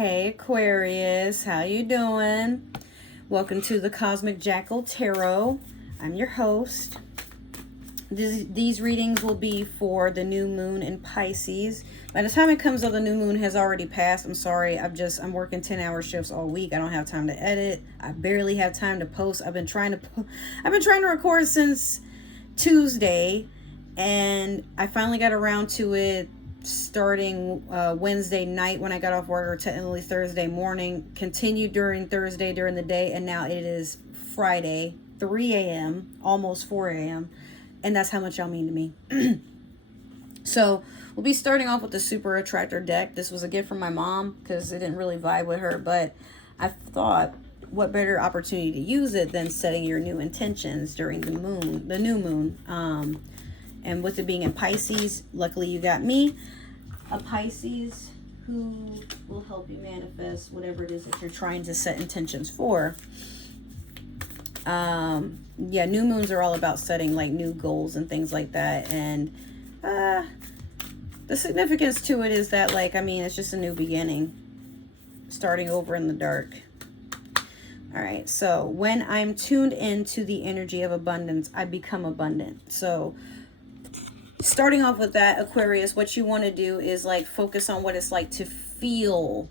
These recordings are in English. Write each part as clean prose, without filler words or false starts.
Hey Aquarius, how you doing? Welcome to the Cosmic Jackal Tarot. I'm your host. These readings will be for the new moon in Pisces. By the time it comes up, the new moon has already passed. I'm sorry. I'm working 10-hour shifts all week. I don't have time to edit. I barely have time to post. I've been trying to record since Tuesday, and I finally got around to it starting Wednesday night when I got off work, or technically Thursday morning, continued during Thursday during the day, and now it is Friday, 3 a.m., almost 4 a.m., and that's how much y'all mean to me. So we'll be starting off with the Super Attractor deck. This was a gift from my mom because it didn't really vibe with her, but I thought, what better opportunity to use it than setting your new intentions during the new moon. And with it being in Pisces, luckily you got me, a Pisces, who will help you manifest whatever it is that you're trying to set intentions for. Yeah, new moons are all about setting like new goals and things like that. And the significance to it is that, like, I mean, it's just a new beginning, starting over in the dark. All right, so when I'm tuned into the energy of abundance, I become abundant. So starting off with that, Aquarius, what you want to do is like focus on what it's like to feel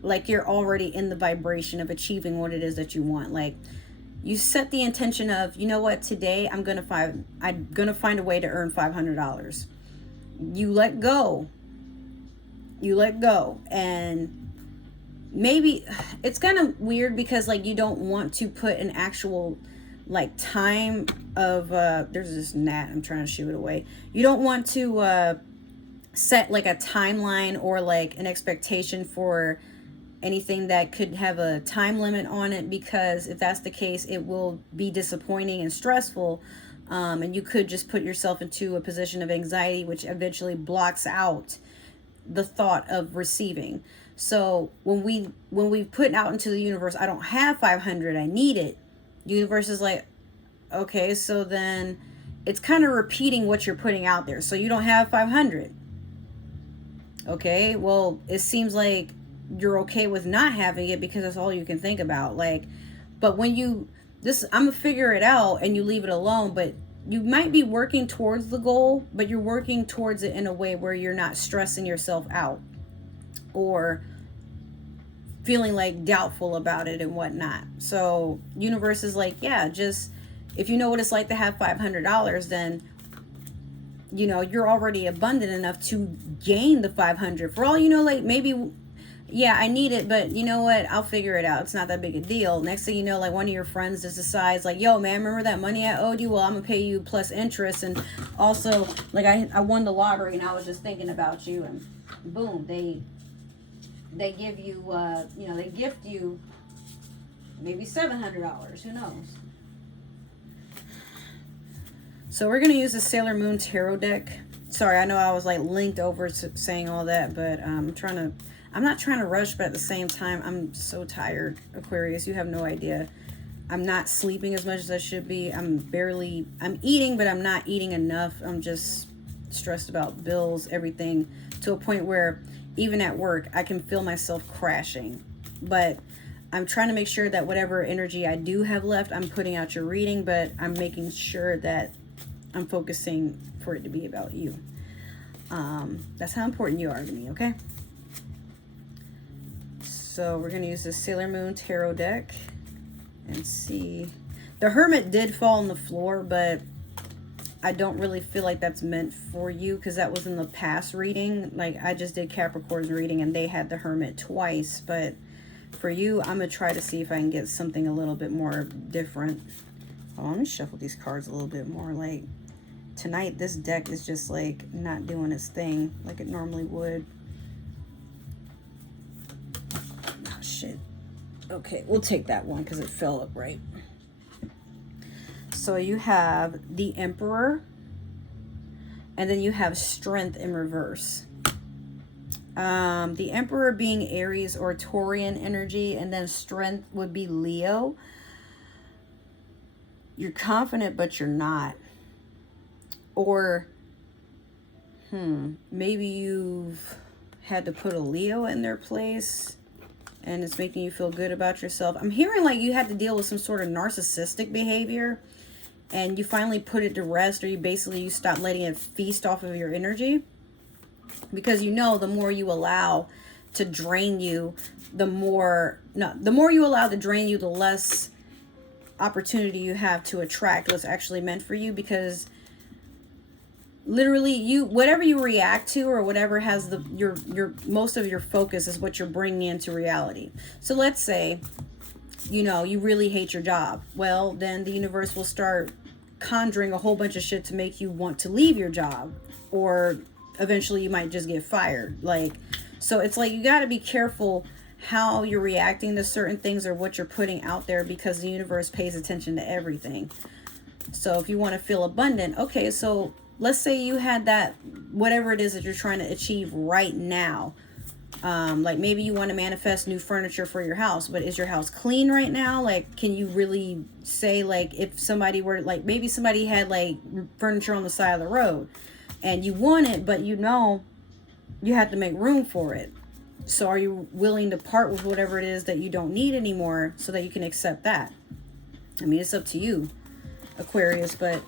like you're already in the vibration of achieving what it is that you want. Like, you set the intention of, you know what, today I'm gonna find a way to earn $500. You let go, and maybe it's kind of weird because, like, you don't want to put an actual like time of there's this gnat, I'm trying to shoo it away. You don't want to set like a timeline or like an expectation for anything that could have a time limit on it, because if that's the case, it will be disappointing and stressful, and you could just put yourself into a position of anxiety, which eventually blocks out the thought of receiving. So when we put out into the universe, I don't have 500, I need it, universe is like, okay, so then it's kind of repeating what you're putting out there. So you don't have 500. Okay, well, it seems like you're okay with not having it because that's all you can think about. Like, but when I'm gonna figure it out, and you leave it alone, but you might be working towards the goal, but you're working towards it in a way where you're not stressing yourself out or feeling like doubtful about it and whatnot. So universe is like, yeah, just, if you know what it's like to have $500, then you know you're already abundant enough to gain the 500. For all you know, like, maybe, yeah, I need it, but you know what, I'll figure it out, it's not that big a deal. Next thing you know, like, one of your friends just decides, like, yo man, remember that money I owed you? Well, I'm gonna pay you plus interest, and also, like, I won the lottery and I was just thinking about you, and boom, they give you they gift you maybe $700, who knows. So we're going to use the Sailor Moon Tarot deck. Sorry, I know I was like linked over to saying all that, but I'm not trying to rush, but at the same time, I'm so tired, Aquarius. You have no idea. I'm not sleeping as much as I should be. I'm eating, but I'm not eating enough. I'm just stressed about bills, everything, to a point where even at work, I can feel myself crashing. But I'm trying to make sure that whatever energy I do have left, I'm putting out your reading, but I'm making sure that I'm focusing for it to be about you. That's how important you are to me, okay? So we're going to use the Sailor Moon Tarot deck and see. The Hermit did fall on the floor, but I don't really feel like that's meant for you, because that was in the past reading. Like, I just did Capricorn's reading and they had the Hermit twice, but for you, I'm going to try to see if I can get something a little bit more different. Oh, let me shuffle these cards a little bit more. Like, tonight, this deck is just like not doing its thing like it normally would. Oh, shit. Okay, we'll take that one because it fell upright. So you have the Emperor, and then you have Strength in reverse. The Emperor being Aries or Taurian energy, and then Strength would be Leo. You're confident, but you're not. Or maybe you've had to put a Leo in their place, and it's making you feel good about yourself. I'm hearing like you had to deal with some sort of narcissistic behavior, and you finally put it to rest, or you stopped letting it feast off of your energy. Because you know, the more you allow to drain you, the more you allow to drain you, the less opportunity you have to attract what's actually meant for you. Because literally, whatever you react to, or whatever has your most of your focus, is what you're bringing into reality. So let's say, you really hate your job. Well, then the universe will start conjuring a whole bunch of shit to make you want to leave your job, or eventually you might just get fired. So it's like, you got to be careful how you're reacting to certain things, or what you're putting out there, because the universe pays attention to everything. So if you want to feel abundant, okay, so let's say you had that, whatever it is that you're trying to achieve right now. Like maybe you want to manifest new furniture for your house, but is your house clean right now? Like, can you really say, like, if somebody were, like, maybe somebody had like furniture on the side of the road and you want it, but you have to make room for it. So are you willing to part with whatever it is that you don't need anymore so that you can accept that? I mean, it's up to you, Aquarius, but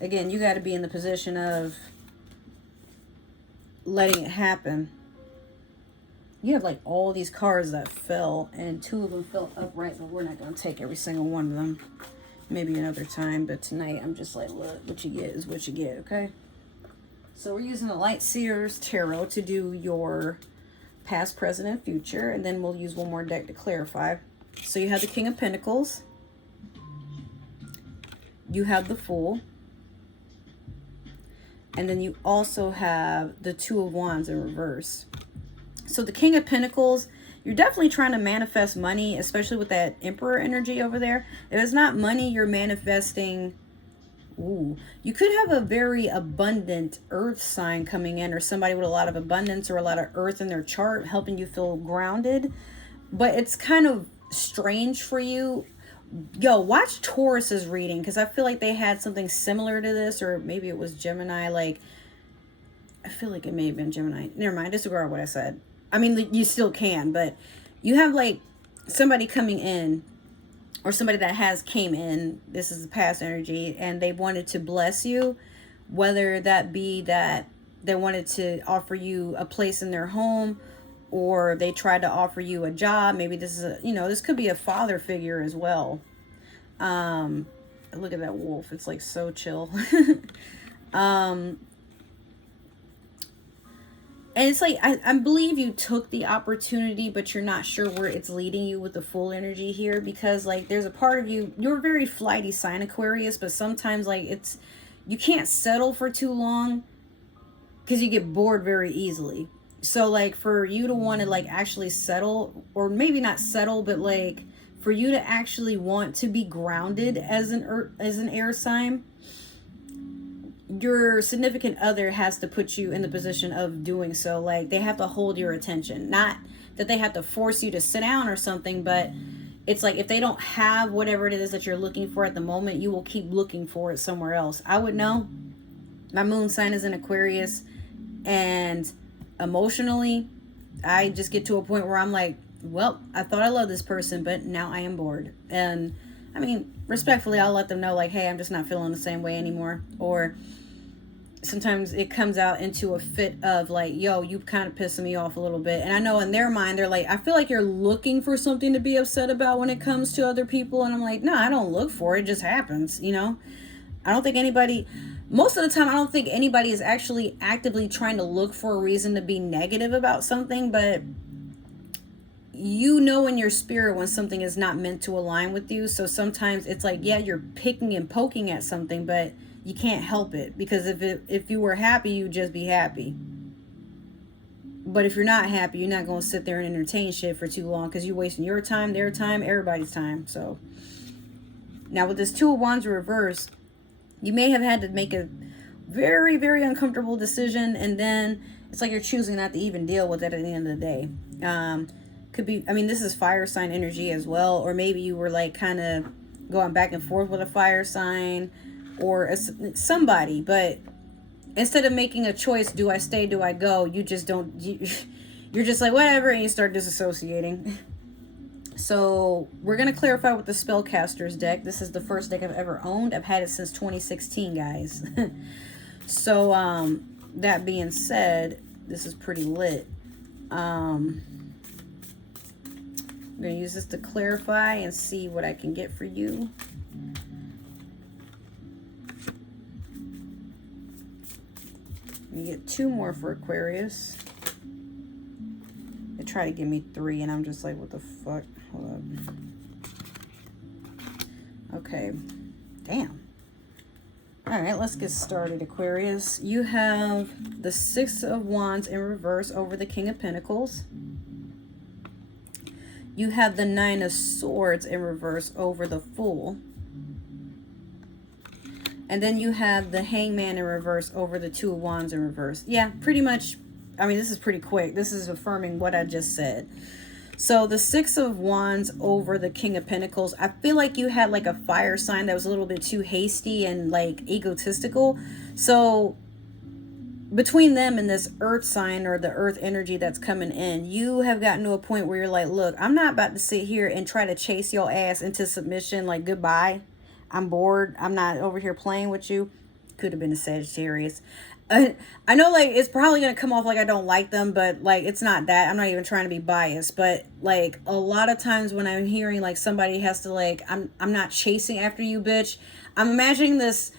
again, you got to be in the position of letting it happen. You have like all these cards that fell, and 2 of them fell upright, but we're not going to take every single one of them. Maybe another time, but tonight I'm just like, look, what you get is what you get, okay? So we're using the Light Seers Tarot to do your past, present, and future, and then we'll use one more deck to clarify. So you have the King of Pentacles. You have the Fool. And then you also have the 2 of Wands in reverse. So the King of Pentacles, you're definitely trying to manifest money, especially with that Emperor energy over there. If it's not money you're manifesting, you could have a very abundant earth sign coming in, or somebody with a lot of abundance or a lot of earth in their chart, helping you feel grounded. But it's kind of strange for you. Yo, watch Taurus's reading, because I feel like they had something similar to this, or maybe it was Gemini. Like, I feel like it may have been Gemini. Never mind, disregard what I said. I mean, you still can, but you have like somebody coming in, or somebody that has came in, this is the past energy, and they wanted to bless you, whether that be that they wanted to offer you a place in their home, or they tried to offer you a job. Maybe this is this could be a father figure as well. Look at that wolf. It's like so chill. And it's like, I believe you took the opportunity, but you're not sure where it's leading you with the Full energy here, because like there's a part of you, you're a very flighty sign, Aquarius, but sometimes like you can't settle for too long because you get bored very easily. So like for you to want to like actually settle, or maybe not settle, but like for you to actually want to be grounded as an air sign, your significant other has to put you in the position of doing so. Like they have to hold your attention, not that they have to force you to sit down or something, but it's like if they don't have whatever it is that you're looking for at the moment, you will keep looking for it somewhere else. I would know. My moon sign is in Aquarius, and emotionally I just get to a point where I'm like, well, I thought I loved this person, but now I am bored. And I mean, respectfully, I'll let them know like, hey, I'm just not feeling the same way anymore. Or sometimes it comes out into a fit of like, yo, you kind of pissing me off a little bit. And I know in their mind, they're like, I feel like you're looking for something to be upset about when it comes to other people. And I'm like, no, I don't look for it. It just happens, I don't think anybody, most of the time, I don't think anybody is actually actively trying to look for a reason to be negative about something. But in your spirit when something is not meant to align with you. So sometimes it's like, yeah, you're picking and poking at something, but you can't help it, because if you were happy, you'd just be happy. But if you're not happy, you're not going to sit there and entertain shit for too long, because you're wasting your time, their time, everybody's time. So now with this 2 of Wands reverse, you may have had to make a very, very uncomfortable decision, and then it's like you're choosing not to even deal with it at the end of the day. Could be, this is fire sign energy as well, or maybe you were like kind of going back and forth with a fire sign or somebody, but instead of making a choice, do I stay, do I go, you just don't, you're just like, whatever, and you start disassociating. So we're going to clarify with the Spellcasters deck. This is the first deck I've ever owned. I've had it since 2016, guys. So, that being said, this is pretty lit. I'm going to use this to clarify and see what I can get for you. You get 2 more for Aquarius. They try to give me 3, and I'm just like, what the fuck? Hold up. Okay. Damn. All right, let's get started, Aquarius. You have the 6 of Wands in reverse over the King of Pentacles. You have the 9 of Swords in reverse over the Fool. And then you have the Hangman in reverse over the 2 of Wands in reverse. Yeah, pretty much. I mean, this is pretty quick. This is affirming what I just said. So the 6 of Wands over the King of Pentacles. I feel like you had like a fire sign that was a little bit too hasty and like egotistical. So between them and this earth sign or the earth energy that's coming in, you have gotten to a point where you're like, look, I'm not about to sit here and try to chase your ass into submission. Like, goodbye. I'm bored. I'm not over here playing with you. Could have been a Sagittarius. I know, like, it's probably going to come off like I don't like them, but, like, it's not that. I'm not even trying to be biased. But, like, a lot of times when I'm hearing, like, somebody has to, like, I'm not chasing after you, bitch. I'm imagining this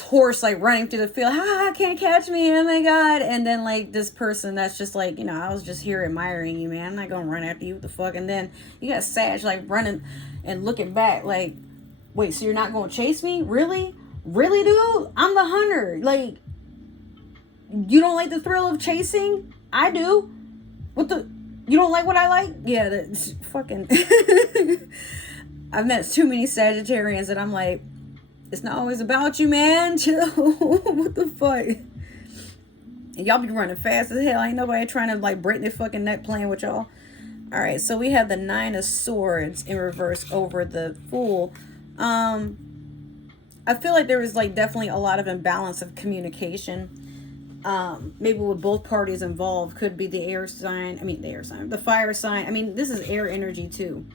horse, like, running through the field. Ha, can't catch me. Oh, my God. And then, like, this person that's just, like, you know, I was just here admiring you, man. I'm not going to run after you. What the fuck? And then you got Sag, like, running and looking back, like, wait, so you're not going to chase me? Really? Really, dude? I'm the hunter. Like, you don't like the thrill of chasing? I do. What the? You don't like what I like? Yeah, that's fucking... I've met too many Sagittarians that I'm like, it's not always about you, man. Chill. What the fuck? And y'all be running fast as hell. Ain't nobody trying to, like, break their fucking neck playing with y'all. All right, so we have the 9 of Swords in reverse over the Fool. I feel like there was, like, definitely a lot of imbalance of communication. Maybe with both parties involved. Could be the air sign. I mean, the air sign. The fire sign. I mean, this is air energy, too.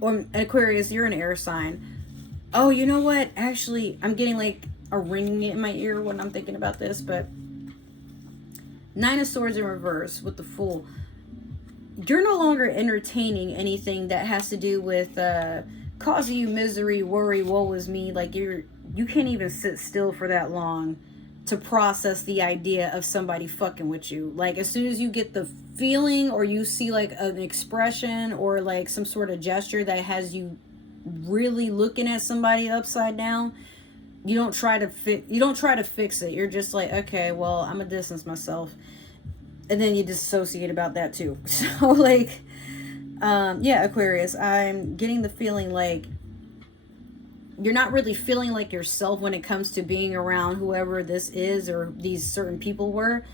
Or Aquarius, you're an air sign. Oh, you know what? Actually, I'm getting, like, a ringing in my ear when I'm thinking about this, but 9 of Swords in reverse with the Fool. You're no longer entertaining anything that has to do with, causing you misery, worry, woe is me. Like, you can't even sit still for that long to process the idea of somebody fucking with you. Like, as soon as you get the feeling or you see, like, an expression or, like, some sort of gesture that has you really looking at somebody upside down, you don't try to fix it. You're just like, okay, well, I'm gonna distance myself. And then you disassociate about that too. So, like, yeah, Aquarius, I'm getting the feeling like you're not really feeling like yourself when it comes to being around whoever this is or these certain people were.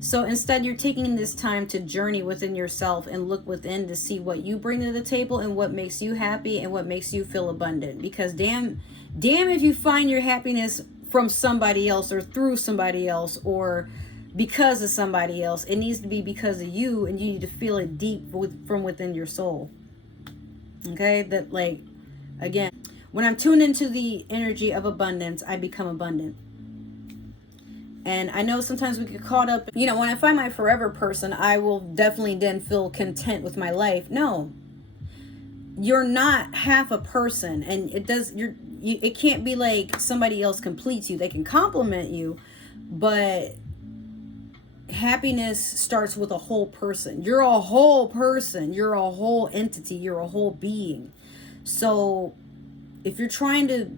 So instead, you're taking this time to journey within yourself and look within to see what you bring to the table and what makes you happy and what makes you feel abundant. Because damn if you find your happiness from somebody else or through somebody else or because of somebody else. It needs to be because of you, and you need to feel it deep from within your soul. Okay? That, like, again, when I'm tuned into the energy of abundance, I become abundant. And I know sometimes we get caught up, you know, when I find my forever person, I will definitely then feel content with my life. No, you're not half a person, and it can't be like somebody else completes you. They can compliment you, but happiness starts with a whole person. You're a whole person. You're a whole entity. You're a whole being. So if you're trying to,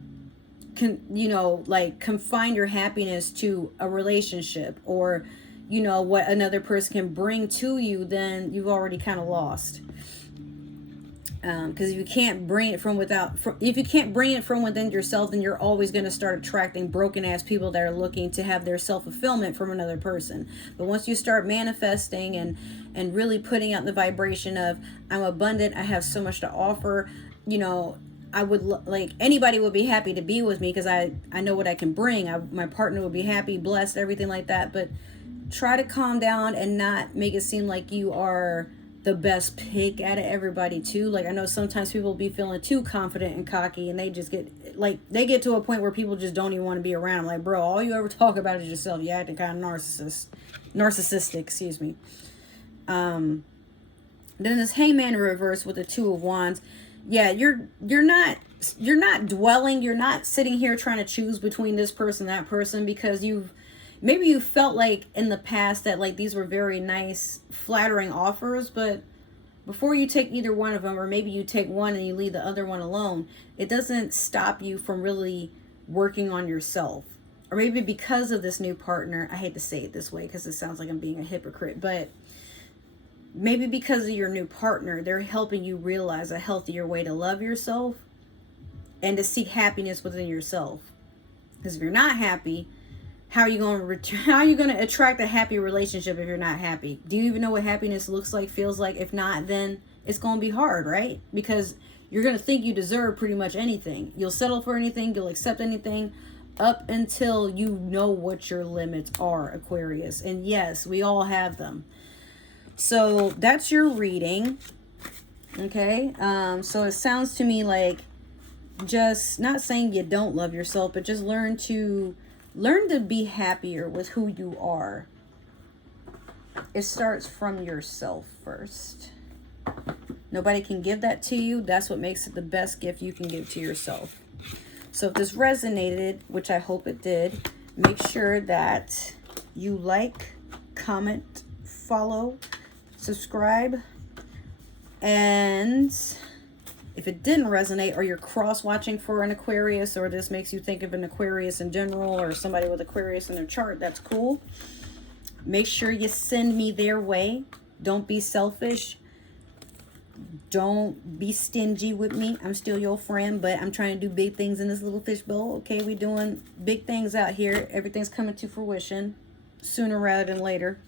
confine your happiness to a relationship or, you know, what another person can bring to you, then you've already kind of lost. Because if you can't bring it from within yourself, then you're always going to start attracting broken ass people that are looking to have their self-fulfillment from another person. But once you start manifesting and really putting out the vibration of, I'm abundant, I have so much to offer, you know, I would like anybody would be happy to be with me because I know what I can bring. My partner would be happy, blessed, everything like that. But try to calm down and not make it seem like you are the best pick out of everybody too. Like, I know sometimes people be feeling too confident and cocky, and they just get like, they get to a point where people just don't even want to be around. Like, bro, all you ever talk about is yourself. You acting kind of narcissistic, excuse me. Then this Hangman in reverse with the Two of Wands. Yeah, you're not dwelling, you're not sitting here trying to choose between this person, that person, because maybe you felt like in the past that like these were very nice, flattering offers, but before you take either one of them, or maybe you take one and you leave the other one alone, it doesn't stop you from really working on yourself. Or maybe because of this new partner, I hate to say it this way because it sounds like I'm being a hypocrite, but maybe because of your new partner, they're helping you realize a healthier way to love yourself and to seek happiness within yourself. Because if you're not happy, how are you going to attract a happy relationship if you're not happy? Do you even know what happiness looks like, feels like? If not, then it's going to be hard, right? Because you're going to think you deserve pretty much anything. You'll settle for anything, you'll accept anything, up until you know what your limits are, Aquarius. And yes, we all have them. So that's your reading. Okay. So it sounds to me like, just not saying you don't love yourself, but just learn to be happier with who you are. It starts from yourself first. Nobody can give that to you. That's what makes it the best gift you can give to yourself. So if this resonated, which I hope it did, make sure that you like, comment, follow, subscribe, and if it didn't resonate, or you're cross-watching for an Aquarius, or this makes you think of an Aquarius in general, or somebody with Aquarius in their chart, that's cool. Make sure you send me their way. Don't be selfish. Don't be stingy with me. I'm still your friend, but I'm trying to do big things in this little fishbowl. Okay, we're doing big things out here. Everything's coming to fruition sooner rather than later.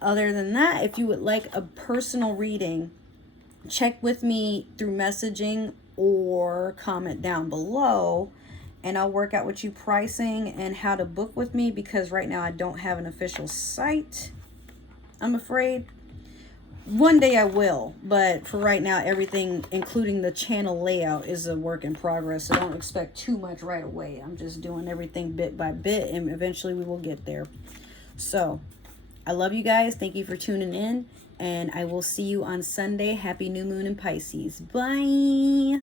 Other than that, if you would like a personal reading, check with me through messaging or comment down below, and I'll work out with you pricing and how to book with me, because right now I don't have an official site, I'm afraid. One day I will, but for right now, everything, including the channel layout, is a work in progress, so don't expect too much right away. I'm just doing everything bit by bit, and eventually we will get there. So I love you guys. Thank you for tuning in. And I will see you on Sunday. Happy New Moon in Pisces. Bye.